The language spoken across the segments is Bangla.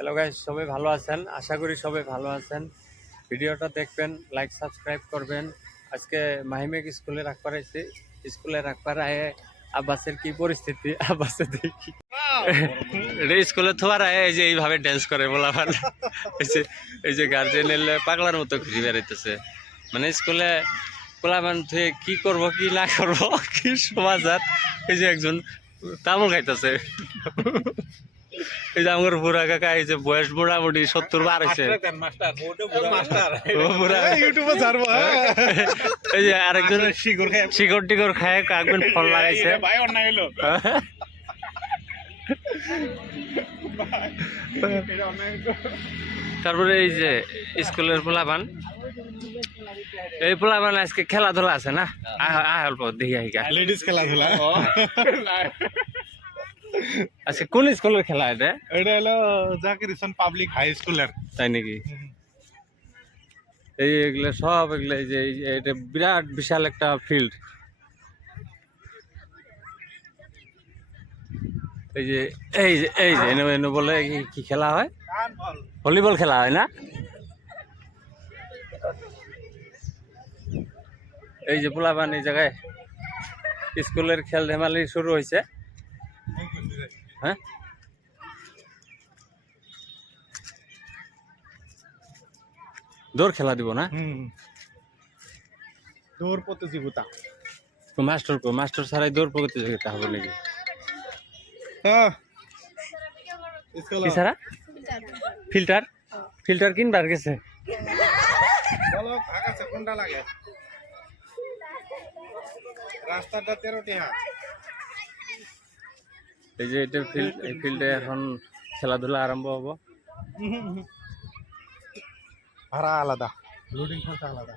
হ্যালো গাইস, সবাই ভালো আছেন? আশা করি সবাই ভালো আছেন। ভিডিওটা দেখবেন, লাইক সাবস্ক্রাইব করবেন। আজকে মাহিমেক স্কুলে রাখবার আইছি। স্কুলে রাখবার আয়ে আব্বাসের কি পরিস্থিতি, আব্বাসে দেখি স্কুলে থোয়ার আয়ে এই যে এইভাবে ড্যান্স করে বলাবার। এই যে গার্জেন এলে পাগলার মতো ঘুরে বেড়াইতেছে। মানে স্কুলে পোলাবান থুয়ে কি করব কি না করব কি সমাচার। এই যে একজন তামুল খাইতেছে। এই যে আমার বুড়া কাকা, এই যে বয়স মোটামুটি 70 পার হয়েছে। এই যে আরেকজন শিকড় টিকড় খায়, কাকবেন ফল লাগাইছে। তারপরে এই যে স্কুলের পোলাবান, এই পোলাবান আজকে খেলাধুলা আছে না? অল্প দেখি আহিকা লেডিস খেলাধুলা। আচ্ছা, কোন স্কুলের খেলা এটা? এটা হলো জাকির হোসেন পাবলিক হাই স্কুলের। তাই নাকি? এই এগুলো সব এগুলো এই যে এটা বিরাট বিশাল একটা ফিল্ড। এই যে এনে বলে কি খেলা হয়? ভলিবল খেলা হয় না? এই যে পোলাবান এই জায়গায় স্কুলের খেল ধেমালি শুরু হয়েছে। হ্যাঁ, দৌড় খেলা দিব না? দৌড় প্রতিযোগিতা। মাস্টার ছাড়াই দৌড় প্রতিযোগিতা হবে নাকি? কি ছাড়া? ফিল্টার কিনবার গেছে। কোনটা লাগে? রাস্তাটা 13 টিহা। এই যে এটা ফিল্ড, এই ফিল্ডে এখন খেলাধুলা আরম্ভ হবো। ভাড়া আলাদা, লোডিং খরচা আলাদা।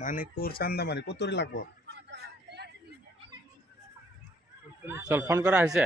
মানিকপুর চান্দামারি কত লাগবো? চল, ফোন করা হয়েছে।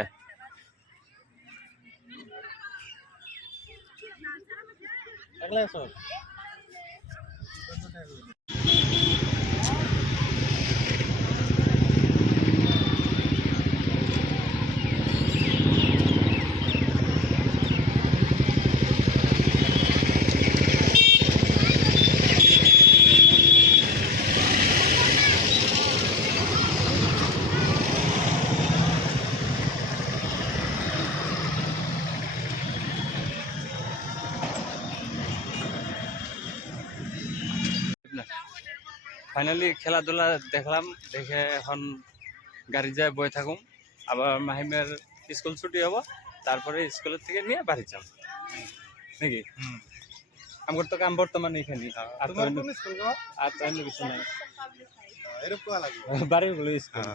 ফাইনালি খেলাধুলা দেখলাম, দেখে এখন গাড়ি যায় বয়ে থাকুম। আবার মাহিমের স্কুল ছুটি হবো, তারপরে স্কুলের থেকে নিয়ে বাড়ি যাব নাকি? আমার তো কাম বর্তমানে এখানে, আর তো অন্য কিছু নাই। বাড়ি বলে স্কুল।